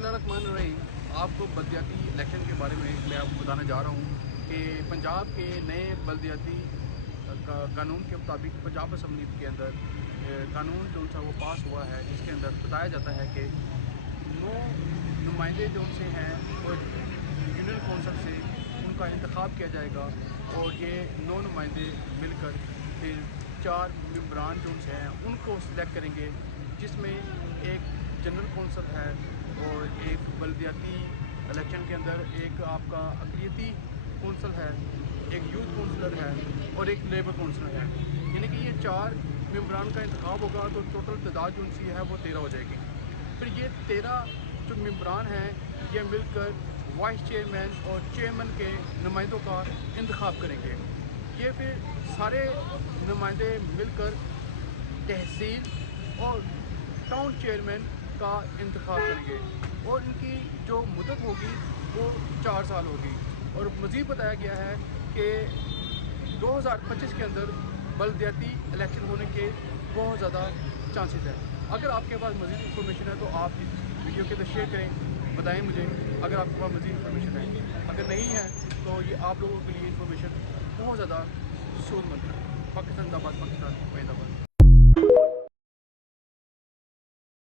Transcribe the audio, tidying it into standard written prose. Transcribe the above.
बिस्मिल्लाहिर्रहमानिर्रहीम। आपको बलदियाती इलेक्शन के बारे में मैं आपको बताने जा रहा हूँ कि पंजाब के नए बलदियाती कानून के मुताबिक पंजाब असम्बली के अंदर कानून जो सा वो पास हुआ है, जिसके अंदर बताया जाता है कि 9 नुमाइंदे जो उनसे हैं वो यूनियन कौंसिल से उनका इंतखाब किया जाएगा और ये 9 नुमाइंदे मिलकर फिर 4 मेंबरान जो उनसे हैं उनको सिलेक्ट करेंगे, जिसमें एक जनरल कौंसिल है और एक बलदियाती इलेक्शन के अंदर एक आपका अक़लियती कौंसिल है, एक यूथ कौंसलर है और एक लेबर कौंसलर है। यानी कि ये 4 मेंबरान का इंतखाब होगा तो टोटल तादाद जो उनकी है वो 13 हो जाएगी। फिर ये 13 जो मेंबरान हैं ये मिलकर वाइस चेयरमैन और चेयरमैन के नुमाइंदों का इंतखाब करेंगे। ये फिर सारे नुमाइंदे मिलकर तहसील और टाउन चेयरमैन का इंतखाब करेंगे और इनकी जो मुद्दत होगी वो 4 साल होगी। और मज़ीद बताया गया है कि 2025 के अंदर बलदियाती इलेक्शन होने के बहुत ज़्यादा चांसेस हैं। अगर आपके पास मज़ीद इंफॉर्मेशन है तो आप इस वीडियो के अंदर शेयर करें, बताएं मुझे अगर आपके पास मज़ीद इंफॉर्मेशन है। अगर नहीं है तो ये आप लोगों के लिए इंफॉर्मेशन बहुत ज़्यादा सूदमंद है। पाकिस्तान जिंदाबाद, पाकिस्तान जिंदाबाद।